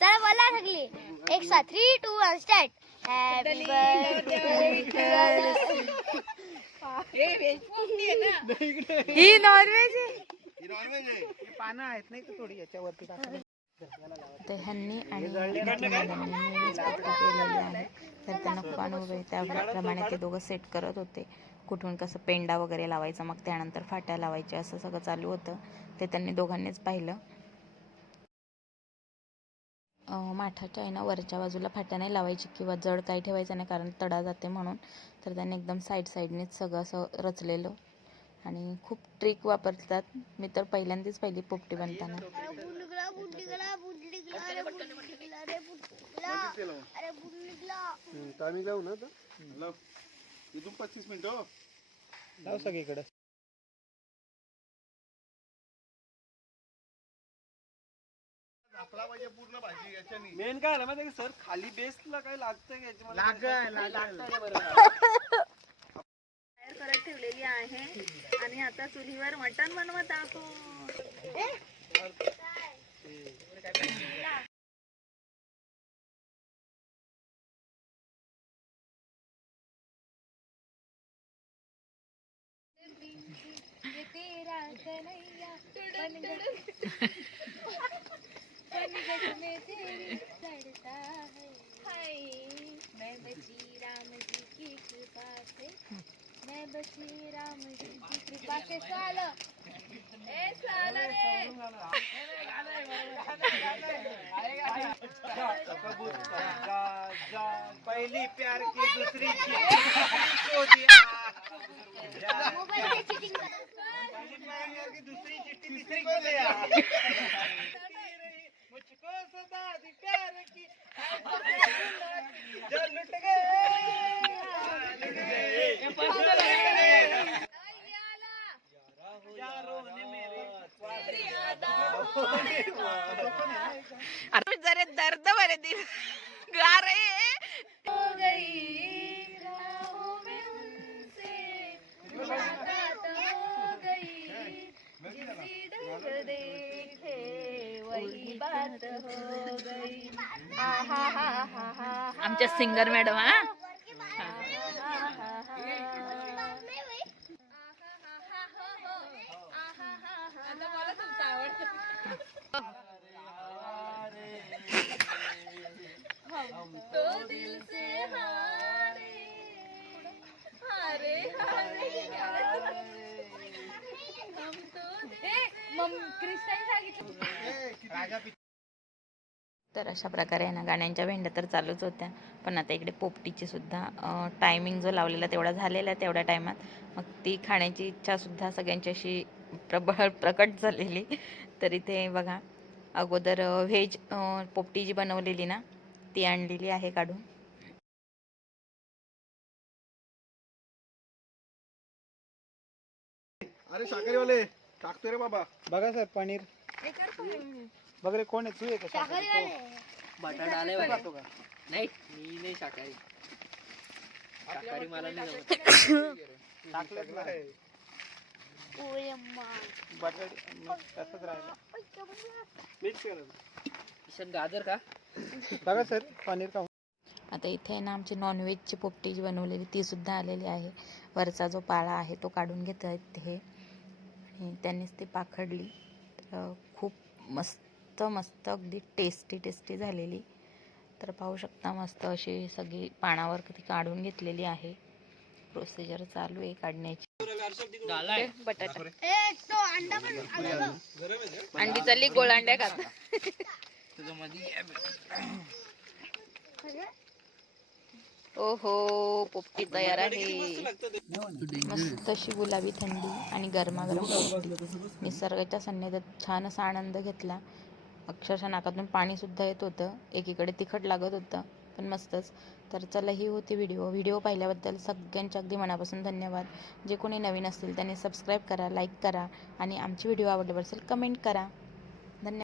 चला बोला सगळी. एक साथ three two one start happy ही नॉनव्हेज पानं आहेत नाही का थोडी याच्यावरती टाकली तर ह्यांनी आणि तर त्यांना खूप अनुभव आहे त्याप्रमाणे ते दोघं सेट करत होते. कुठून कसं पेंडा वगैरे लावायचा मग त्यानंतर फाट्या लावायच्या असं सगळं चालू होतं. ते त्यांनी दोघांनीच पाहिलं. माठाच्या आहे ना वरच्या बाजूला फाट्या नाही लावायची किंवा जड काही ठेवायचं नाही कारण तडा जाते म्हणून. तर त्यांनी एकदम साईड साईडनेच सगळं असं रचलेलं. आणि खूप ट्रिक वापरतात. मी तर पहिल्यांदाच पहिली पोपटी बनताना. जाऊ ना इथून पस्तीस मिनिटं लाव सगळीकडे. झापला पाहिजे पूर्ण भाजी याच्यानी. मेन काय आलं माहिती सर? खाली बेसला काय लागतंय का याची मला लागल. लागल तयार करत ठेवलेली आहे. आणि आता चुलीवर मटण बनवत आहोत. बची राम जी की कृपा से साला ए साला रे पहिली प्यार की दुसरी चिट्ठी को दिया अरे जरे दर्द बरे दिल गा रहे हैं? हो गई राहों हो गई जिसी डर देखे वही बात हो गई आहा हा हा हा आमच्या सिंगर मॅडम हा तो दिल से हारे। हारे हारे। हम तो मम क्रिस्टन सांगितलं राजा तर अशा प्रकारे आहे ना गाण्यांच्या भेंड्या तर चालूच होत्या. पण आता इकडे पोपटीची सुद्धा टायमिंग जो लावलेला तेवढा झालेला आहे तेवढ्या टायमात मग ती खाण्याची इच्छा सुद्धा सगळ्यांची अशी प्रबळ प्रकट झालेली. तर इथे बघा अगोदर व्हेज पोपटी जी बनवलेली ना ती आणलेली आहे काढून. अरे शाकारीवाले टाकतोय रे बाबा. बघा सर पनीर. बघ रे कोण आहे? तू आहे का शाकाहारीवाले. बटाटा आले तू खातो का? नाही मी नाही शाकाहारी. शाकाहारी मला नाही जमत. टाकलंच नाही. ओय अम्मा. बटाटे मग तसंच राहिलं. मिक्स करा किशन गाजर का बघा सर पनीर खाऊ आता इथे आहे ना आमची नॉनव्हेजची पोपटी जी बनवलेली ती सुद्धा आलेली आहे. वरचा जो पाळा आहे तो काढून घेत आहेत हे. आणि त्यांनीच ती पाखडली. तर खूप मस्त मस्त अगदी टेस्टी टेस्टी झालेली. तर पाहू शकता मस्त अशी सगळी पानावर ती काढून घेतलेली आहे. प्रोसिजर चालू आहे काढण्याची. बटाटा. अंडा चालली गोळांड्या खात. ओहो पोपटी तयार आहे. मस्त अशी गुलाबी थंडी आणि गरमागरम पोपटी निसर्गाच्या सान्निध्यात छान असा आनंद घेतला. अक्षरशः नाकातून पाणी सुद्धा येत होतं. एकीकडे तिखट लागत होतं पण मस्तच. तर चला ही होती व्हिडिओ. व्हिडिओ पाहिल्याबद्दल सगळ्यांच्या अगदी मनापासून धन्यवाद. जे कोणी नवीन असतील त्यांनी सबस्क्राईब करा लाईक करा आणि आमची व्हिडिओ आवडली असेल कमेंट करा.